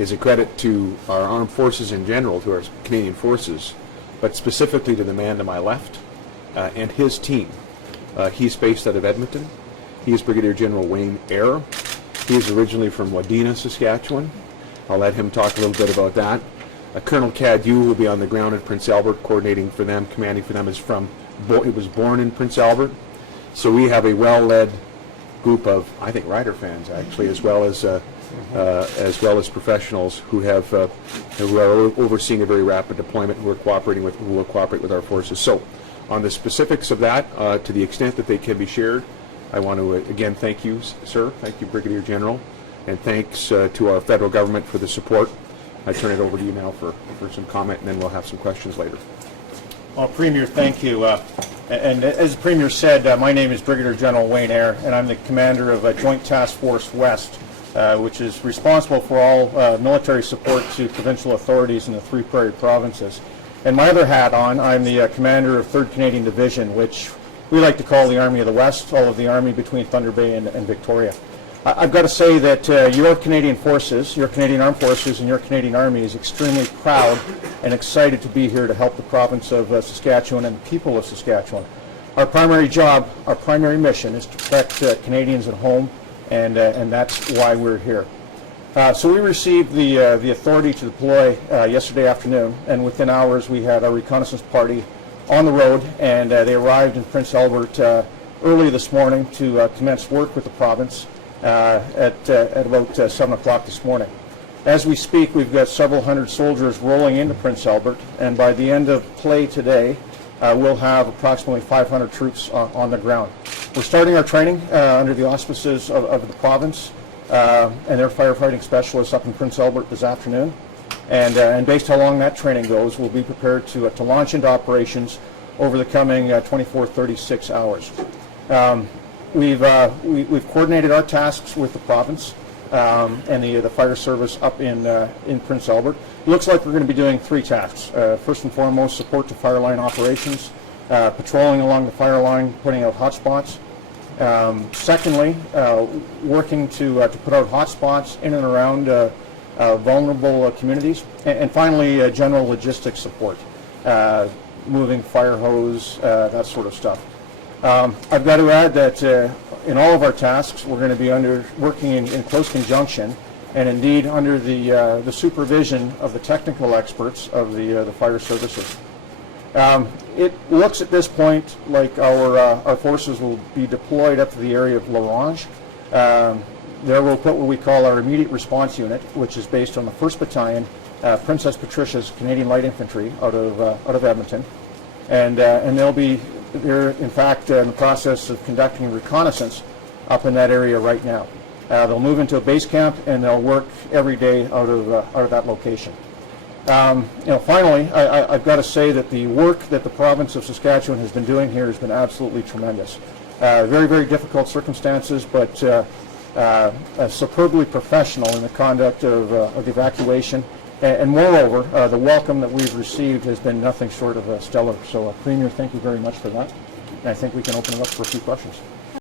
is a credit to our armed forces in general, to our Canadian forces, but specifically to the man to my left and his team. He's based out of Edmonton. He is Brigadier General Wayne Eyre. He is originally from Wadena, Saskatchewan. I'll let him talk a little bit about that. Colonel Cad Yu will be on the ground in Prince Albert, coordinating for them, commanding for them. He was born in Prince Albert. So we have a well-led group of, I think, Rider fans actually, as well as professionals who are overseeing a very rapid deployment, who will cooperate with our forces. So, on the specifics of that, to the extent that they can be shared, I want to again thank you, sir. Thank you, Brigadier General, and thanks to our federal government for the support. I turn it over to you now for some comment, and then we'll have some questions later. Well, Premier, thank you. And as the Premier said, my name is Brigadier General Wayne Eyre, and I'm the commander of Joint Task Force West, which is responsible for all military support to provincial authorities in the three Prairie provinces. And my other hat on, I'm the commander of 3rd Canadian Division, which we like to call the Army of the West, all of the Army between Thunder Bay and Victoria. I've got to say that your Canadian Forces, your Canadian Armed Forces, and your Canadian Army is extremely proud and excited to be here to help the province of Saskatchewan and the people of Saskatchewan. Our primary job, our primary mission is to protect Canadians at home, and that's why we're here. So we received the authority to deploy yesterday afternoon, and within hours we had our reconnaissance party on the road, and they arrived in Prince Albert early this morning to commence work with the province at about 7 o'clock this morning. As we speak, we've got several hundred soldiers rolling into Prince Albert, and by the end of play today, we'll have approximately 500 troops on the ground. We're starting our training under the auspices of the province and their firefighting specialists up in Prince Albert this afternoon. And based how long that training goes, we'll be prepared to launch into operations over the coming 24-36 hours. We've coordinated our tasks with the province and the fire service up in Prince Albert. It looks like we're going to be doing 3 tasks. First and foremost, support to fire line operations, patrolling along the fire line, putting out hot spots. Secondly, working to put out hot spots in and around vulnerable communities. And finally, general logistics support, moving fire hose, that sort of stuff. I've got to add that in all of our tasks, we're going to be working in close conjunction, and indeed under the supervision of the technical experts of the fire services. It looks at this point like our forces will be deployed up to the area of La Ronge. There we'll put what we call our immediate response unit, which is based on the 1st Battalion, Princess Patricia's Canadian Light Infantry out of Edmonton, and they're in fact in the process of conducting reconnaissance up in that area right now. They'll move into a base camp and they'll work every day out of that location. Finally, I've got to say that the work that the province of Saskatchewan has been doing here has been absolutely tremendous. Very, very difficult circumstances, but superbly professional in the conduct of the evacuation. And moreover, the welcome that we've received has been nothing short of stellar. So, Premier, thank you very much for that. And I think we can open it up for a few questions.